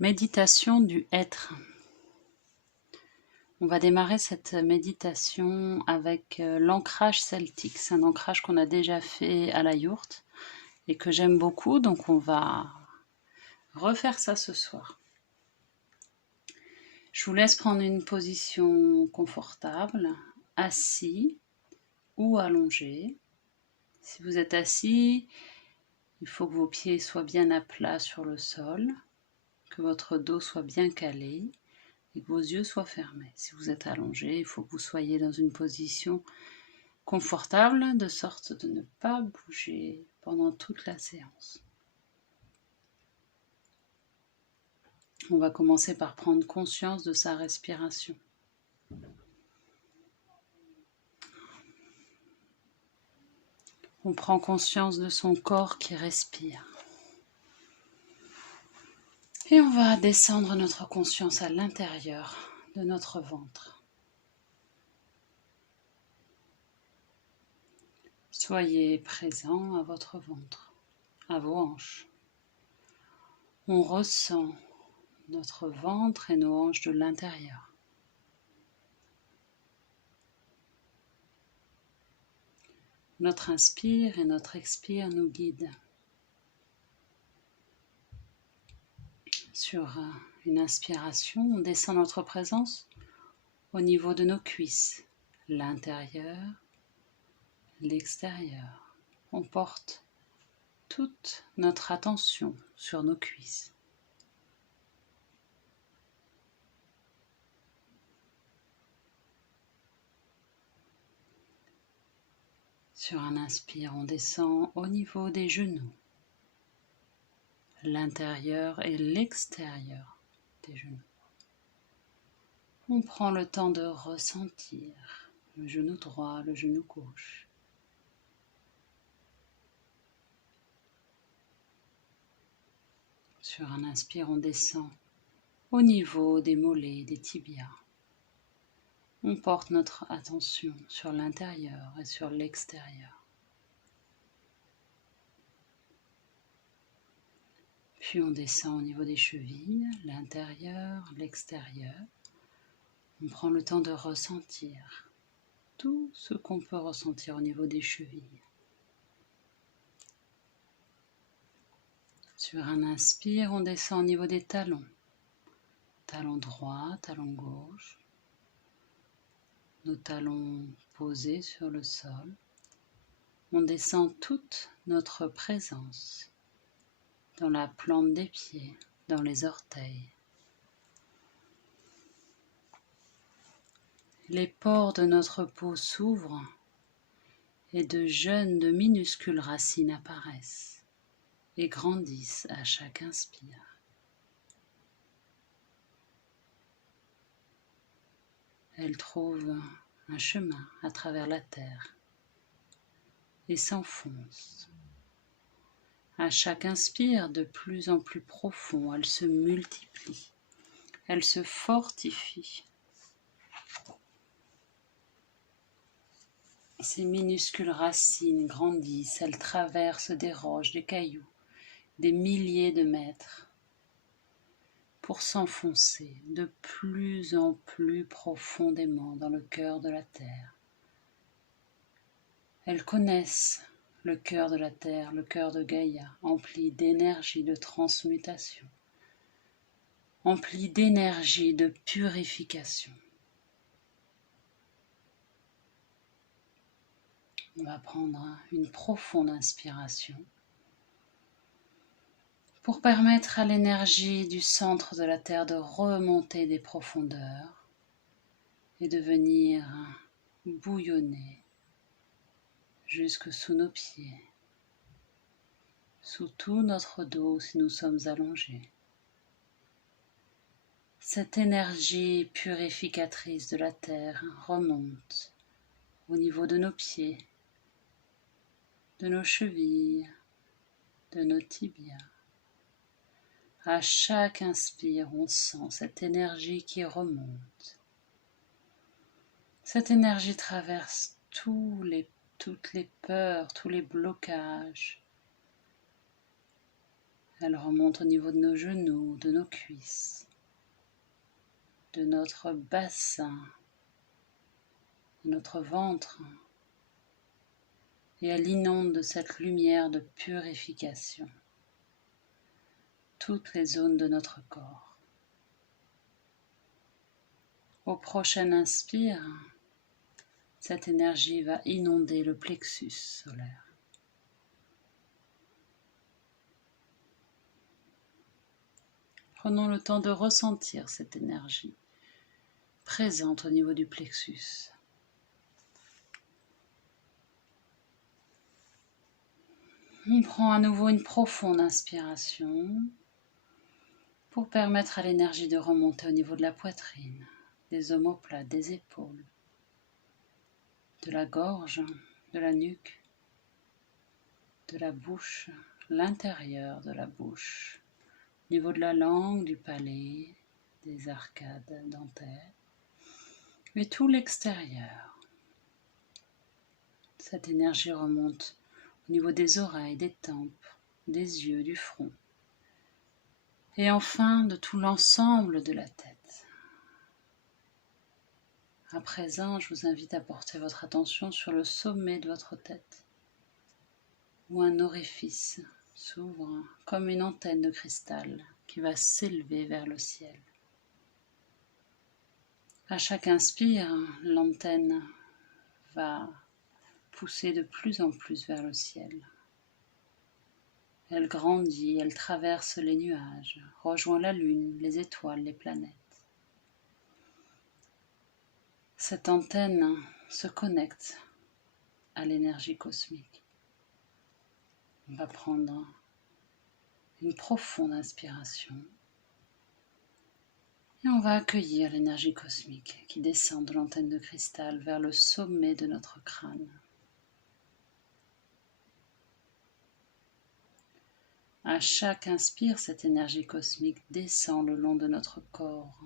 Méditation du être. On va démarrer cette méditation avec l'ancrage celtique. C'est un ancrage qu'on a déjà fait à la yourte et que j'aime beaucoup, donc on va refaire ça ce soir. Je vous laisse prendre une position confortable, assis ou allongé. Si vous êtes assis, il faut que vos pieds soient bien à plat sur le sol, que votre dos soit bien calé et que vos yeux soient fermés. Si vous êtes allongé, il faut que vous soyez dans une position confortable, de sorte de ne pas bouger pendant toute la séance. On va commencer par prendre conscience de sa respiration. On prend conscience de son corps qui respire. Et on va descendre notre conscience à l'intérieur de notre ventre. Soyez présent à votre ventre, à vos hanches. On ressent notre ventre et nos hanches de l'intérieur. Notre inspire et notre expire nous guident. Sur une inspiration, on descend notre présence au niveau de nos cuisses, l'intérieur, l'extérieur. On porte toute notre attention sur nos cuisses. Sur un inspire, on descend au niveau des genoux, l'intérieur et l'extérieur des genoux. On prend le temps de ressentir le genou droit, le genou gauche. Sur un inspire, on descend au niveau des mollets, des tibias. On porte notre attention sur l'intérieur et sur l'extérieur. Puis on descend au niveau des chevilles, l'intérieur, l'extérieur. On prend le temps de ressentir tout ce qu'on peut ressentir au niveau des chevilles. Sur un inspire, on descend au niveau des talons. Talon droit, talon gauche. Nos talons posés sur le sol. On descend toute notre présence dans la plante des pieds, dans les orteils. Les pores de notre peau s'ouvrent et de minuscules racines apparaissent et grandissent à chaque inspire. Elles trouvent un chemin à travers la terre et s'enfoncent. À chaque inspire, de plus en plus profond, elles se multiplient, elles se fortifient. Ces minuscules racines grandissent, elles traversent des roches, des cailloux, des milliers de mètres, pour s'enfoncer de plus en plus profondément dans le cœur de la terre. Elles connaissent le cœur de la terre, le cœur de Gaïa, empli d'énergie de transmutation, empli d'énergie de purification. On va prendre une profonde inspiration pour permettre à l'énergie du centre de la Terre de remonter des profondeurs et de venir bouillonner jusque sous nos pieds, sous tout notre dos si nous sommes allongés. Cette énergie purificatrice de la Terre remonte au niveau de nos pieds, de nos chevilles, de nos tibias. À chaque inspire, on sent cette énergie qui remonte. Cette énergie traverse toutes les peurs, tous les blocages. Elle remonte au niveau de nos genoux, de nos cuisses, de notre bassin, de notre ventre. Et elle inonde de cette lumière de purification toutes les zones de notre corps. Au prochain inspire, cette énergie va inonder le plexus solaire. Prenons le temps de ressentir cette énergie présente au niveau du plexus. On prend à nouveau une profonde inspiration pour permettre à l'énergie de remonter au niveau de la poitrine, des omoplates, des épaules, de la gorge, de la nuque, de la bouche, l'intérieur de la bouche, au niveau de la langue, du palais, des arcades dentaires, mais tout l'extérieur. Cette énergie remonte au niveau des oreilles, des tempes, des yeux, du front, et enfin de tout l'ensemble de la tête. À présent, je vous invite à porter votre attention sur le sommet de votre tête, où un orifice s'ouvre comme une antenne de cristal qui va s'élever vers le ciel. À chaque inspire, l'antenne va pousser de plus en plus vers le ciel. Elle grandit, elle traverse les nuages, rejoint la lune, les étoiles, les planètes. Cette antenne se connecte à l'énergie cosmique. On va prendre une profonde inspiration et on va accueillir l'énergie cosmique qui descend de l'antenne de cristal vers le sommet de notre crâne. À chaque inspire, cette énergie cosmique descend le long de notre corps.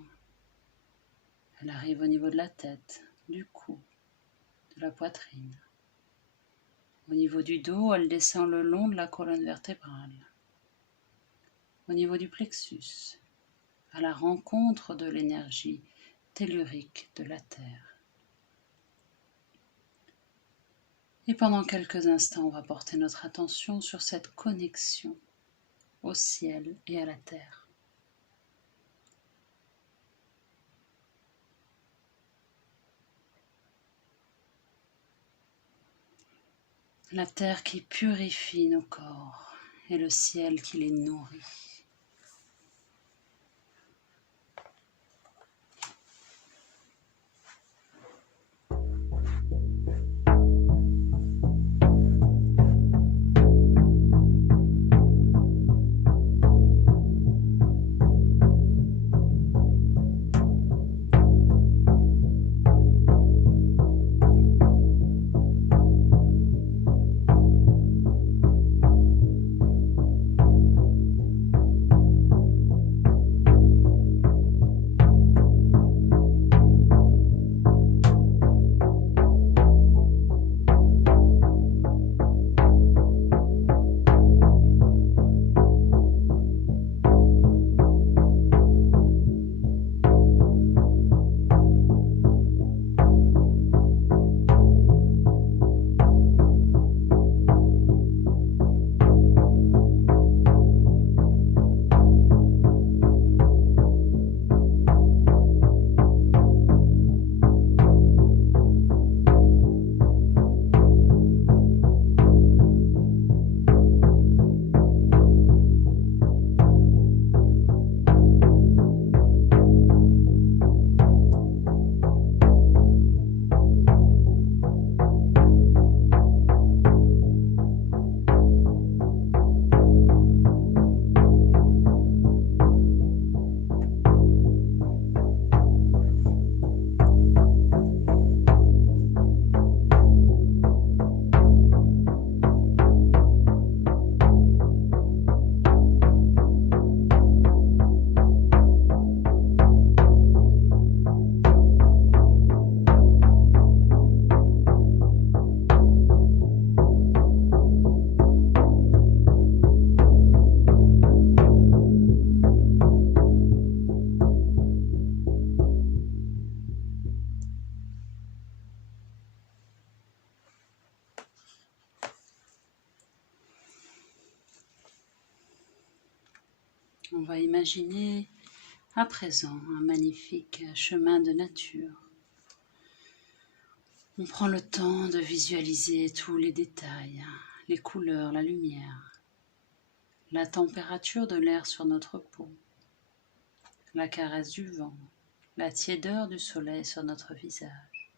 Elle arrive au niveau de la tête, du cou, de la poitrine. Au niveau du dos, elle descend le long de la colonne vertébrale. Au niveau du plexus, à la rencontre de l'énergie tellurique de la Terre. Et pendant quelques instants, on va porter notre attention sur cette connexion au ciel et à la terre. La terre qui purifie nos corps et le ciel qui les nourrit. On va imaginer à présent un magnifique chemin de nature. On prend le temps de visualiser tous les détails, les couleurs, la lumière, la température de l'air sur notre peau, la caresse du vent, la tiédeur du soleil sur notre visage.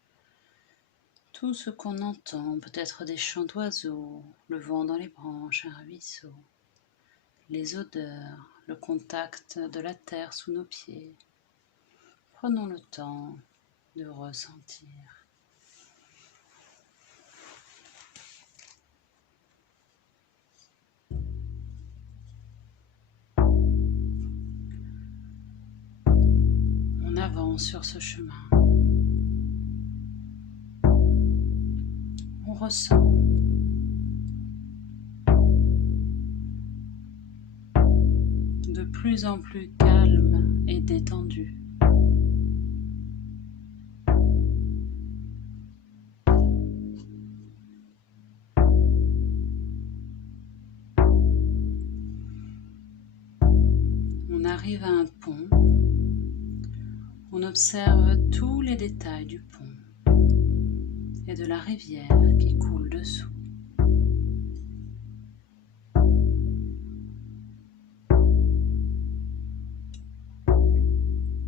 Tout ce qu'on entend, peut-être des chants d'oiseaux, le vent dans les branches, un ruisseau, les odeurs, le contact de la terre sous nos pieds. Prenons le temps de ressentir. On avance sur ce chemin. On ressent de plus en plus calme et détendu. On arrive à un pont. On observe tous les détails du pont et de la rivière qui coule dessous.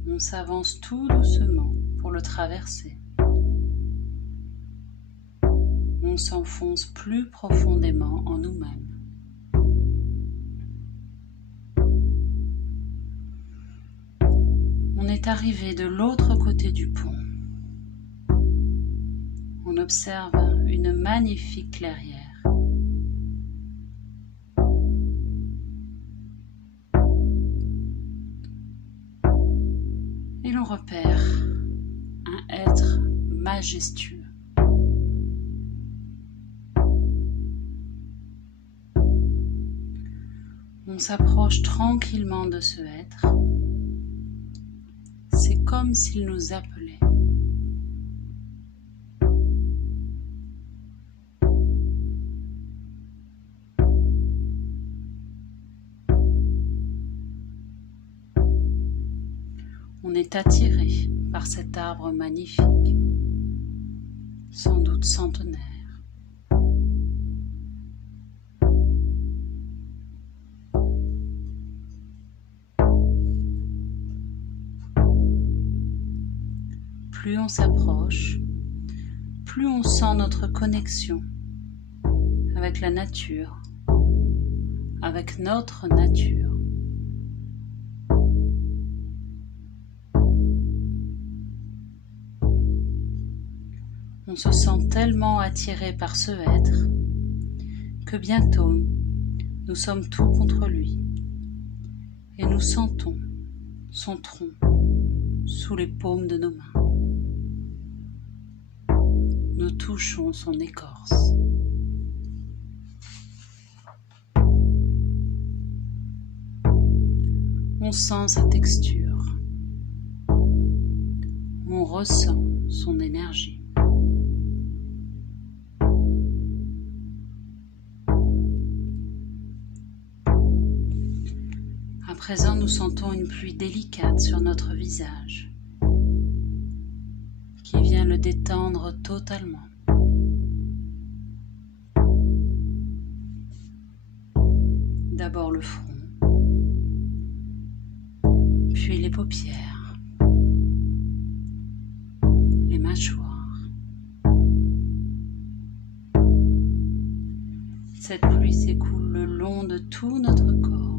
On s'avance tout doucement pour le traverser. On s'enfonce plus profondément en nous-mêmes. On est arrivé de l'autre côté du pont. On observe une magnifique clairière. Et l'on repère un être majestueux. On s'approche tranquillement de ce être. C'est comme s'il nous appelait. On est attiré par cet arbre magnifique, sans doute centenaire. Plus on s'approche, plus on sent notre connexion avec la nature, avec notre nature. On se sent tellement attiré par ce être que bientôt nous sommes tout contre lui et nous sentons son tronc sous les paumes de nos mains. Nous touchons son écorce. On sent sa texture. On ressent son énergie. À présent, nous sentons une pluie délicate sur notre visage qui vient le détendre totalement. D'abord le front, puis les paupières, les mâchoires. Cette pluie s'écoule le long de tout notre corps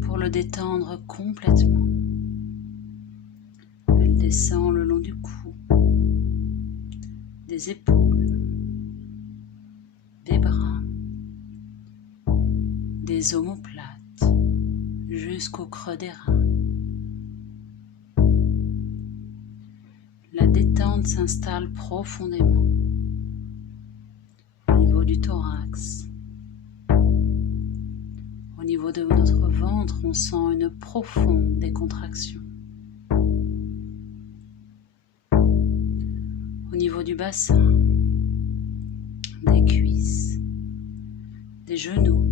pour le détendre complètement. Elle descend le long du cou, des épaules, des bras, des omoplates, jusqu'au creux des reins. La détente s'installe profondément au niveau du thorax. Au niveau de notre ventre, on sent une profonde décontraction. Au niveau du bassin, des cuisses, des genoux,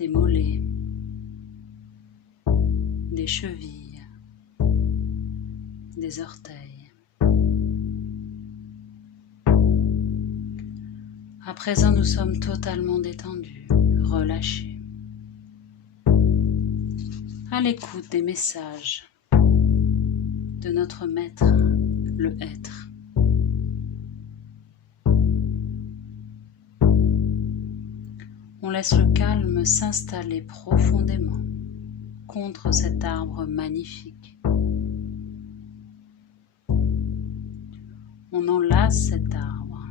des mollets, des chevilles, des orteils. À présent, nous sommes totalement détendus, relâchés, à l'écoute des messages de notre maître, le être. On laisse le calme s'installer profondément contre cet arbre magnifique. On enlace cet arbre,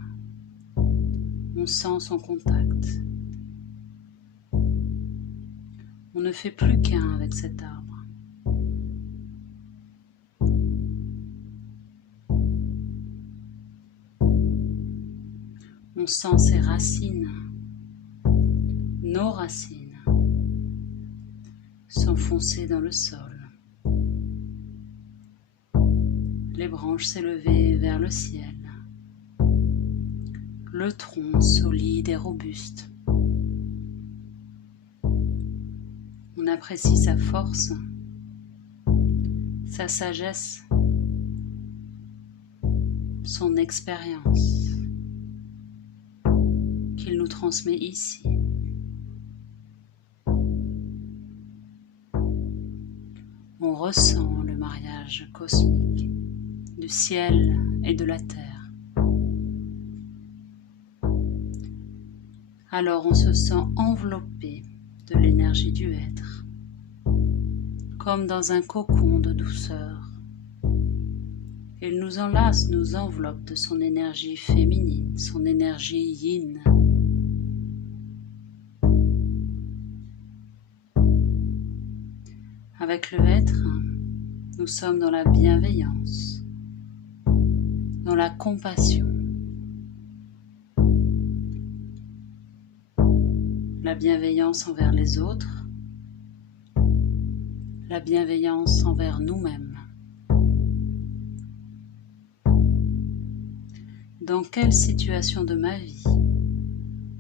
on sent son contact. On ne fait plus qu'un avec cet arbre. On sent ses racines, nos racines, s'enfoncer dans le sol. Les branches s'élever vers le ciel. Le tronc solide et robuste. On apprécie sa force, sa sagesse, son expérience qu'il nous transmet ici. On ressent le mariage cosmique du ciel et de la terre. Alors on se sent enveloppé de l'énergie du être, comme dans un cocon de douceur. Il nous enlace, nous enveloppe de son énergie féminine, son énergie yin. Avec le être, nous sommes dans la bienveillance, dans la compassion, la bienveillance envers les autres, la bienveillance envers nous-mêmes. Dans quelle situation de ma vie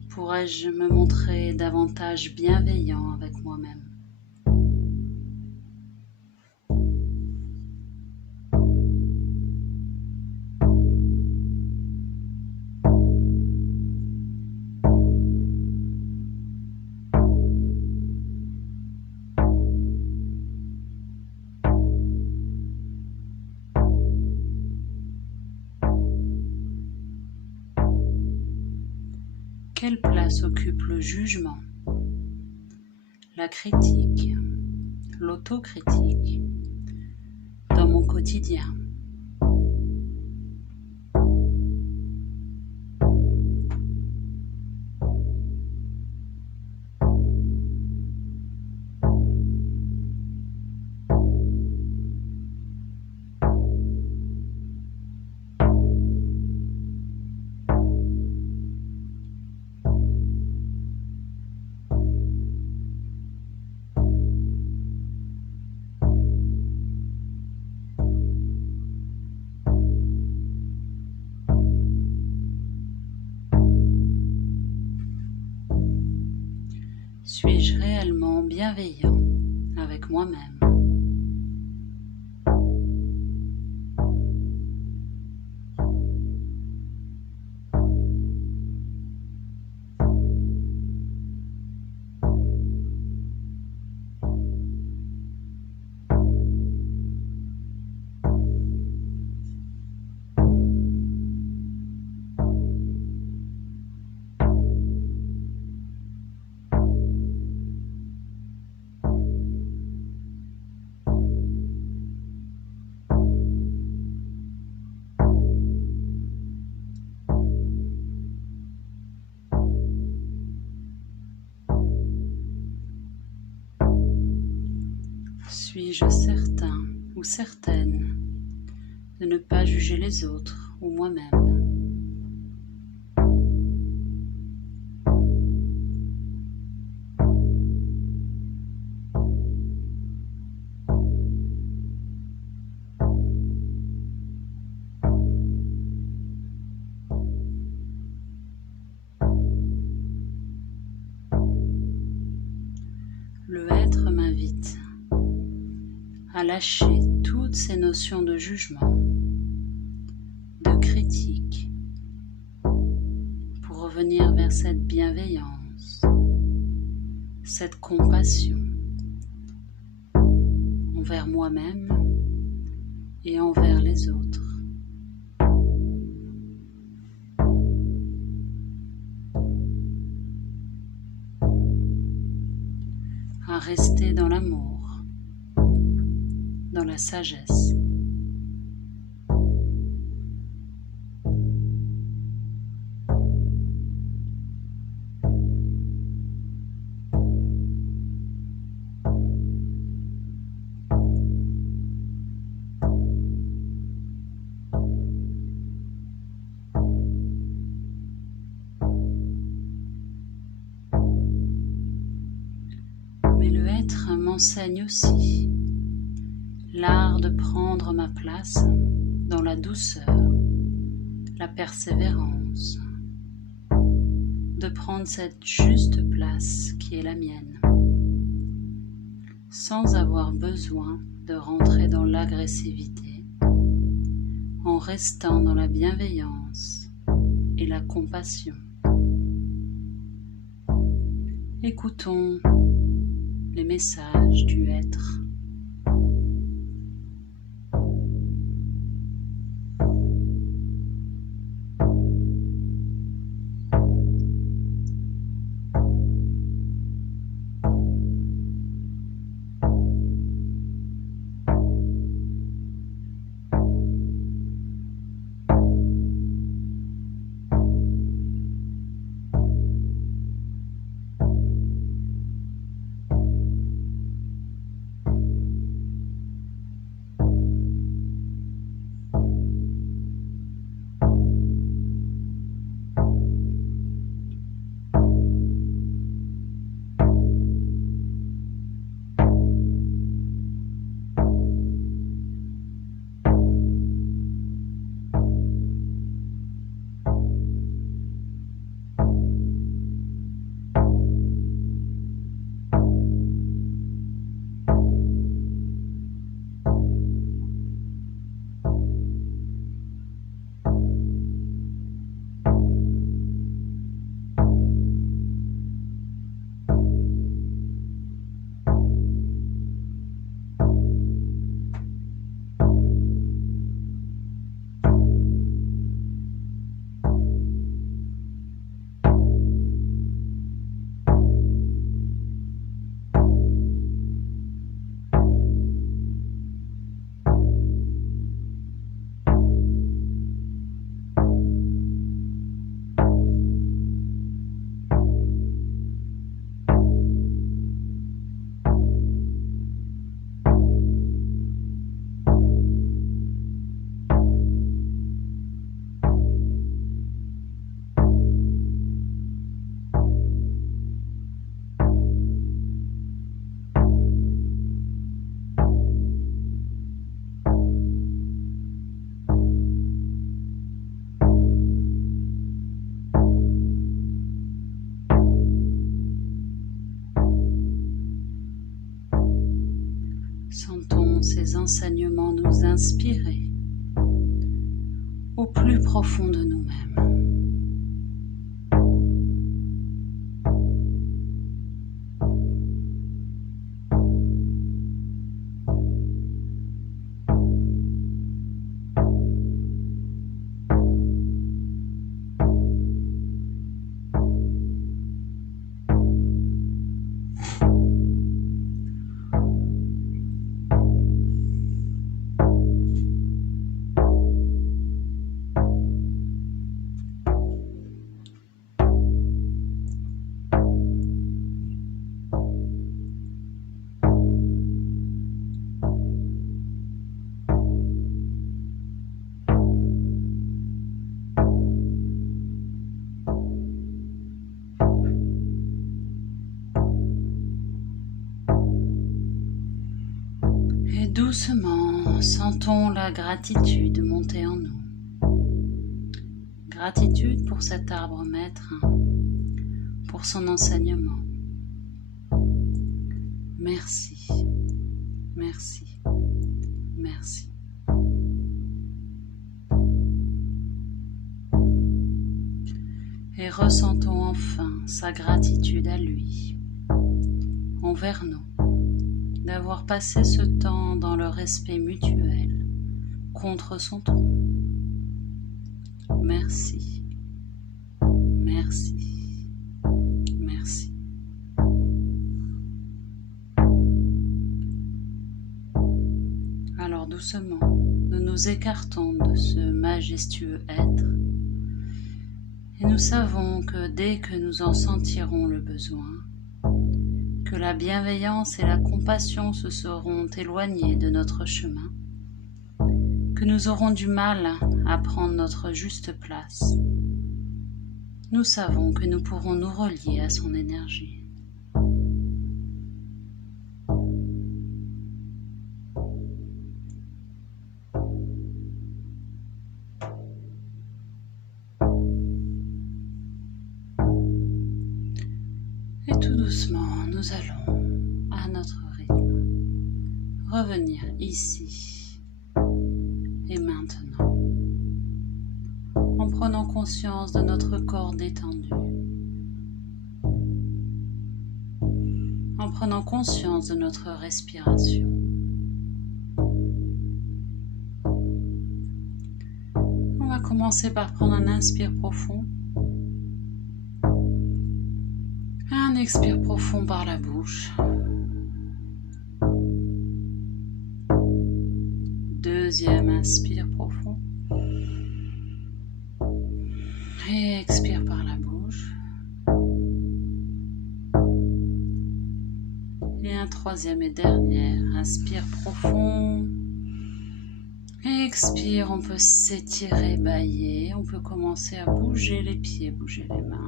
pourrais-je me montrer davantage bienveillant avec moi-même ? Quelle place occupe le jugement, la critique, l'autocritique dans mon quotidien ? Suis-je réellement bienveillant avec moi-même ? Suis-je certain ou certaine de ne pas juger les autres ou moi-même ? maître m'invite à lâcher toutes ces notions de jugement, de critique, pour revenir vers cette bienveillance, cette compassion envers moi-même et envers les autres. À rester dans l'amour, dans la sagesse. Mais le être m'enseigne aussi l'art de prendre ma place dans la douceur, la persévérance, de prendre cette juste place qui est la mienne, sans avoir besoin de rentrer dans l'agressivité, en restant dans la bienveillance et la compassion. Écoutons les messages du être. Sentons ces enseignements nous inspirer au plus profond de nous-mêmes. Doucement, sentons la gratitude monter en nous. Gratitude pour cet arbre maître, pour son enseignement. Merci, merci, merci. Et ressentons enfin sa gratitude à lui, envers nous, d'avoir passé ce temps dans le respect mutuel, contre son trône. Merci, merci, merci. Alors doucement, nous nous écartons de ce majestueux être et nous savons que dès que nous en sentirons le besoin, que la bienveillance et la compassion se seront éloignées de notre chemin, que nous aurons du mal à prendre notre juste place, nous savons que nous pourrons nous relier à son énergie. Et tout doucement, nous allons, à notre rythme, revenir ici et maintenant, en prenant conscience de notre corps détendu, en prenant conscience de notre respiration. On va commencer par prendre un inspire profond. Un expire profond par la bouche. Deuxième inspire profond. Et expire par la bouche. Et un troisième et dernier. Inspire profond. Et expire, on peut s'étirer, bâiller. On peut commencer à bouger les pieds, bouger les mains.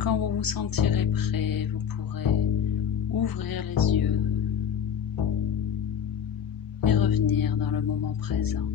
Quand vous vous sentirez prêt, vous pourrez ouvrir les yeux et revenir dans le moment présent.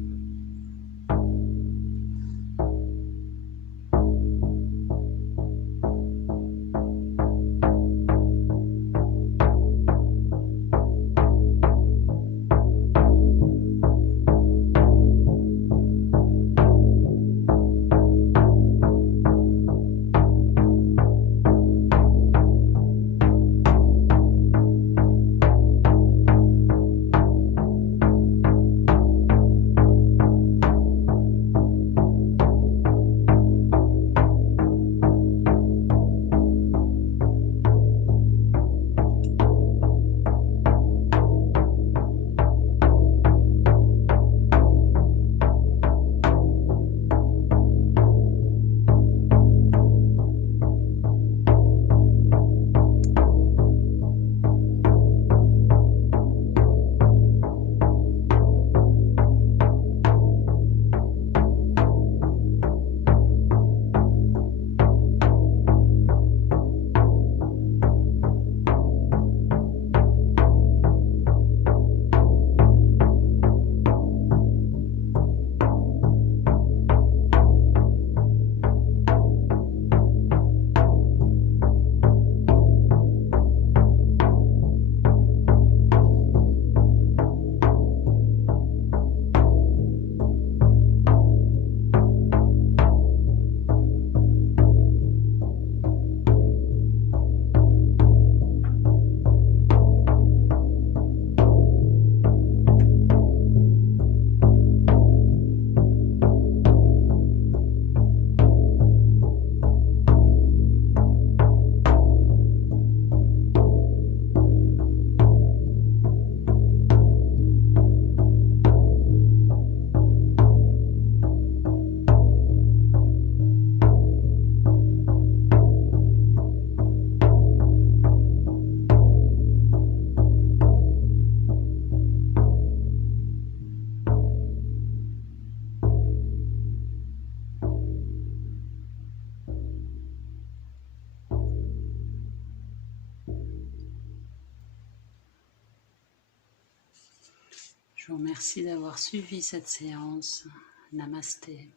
Je vous remercie d'avoir suivi cette séance. Namasté.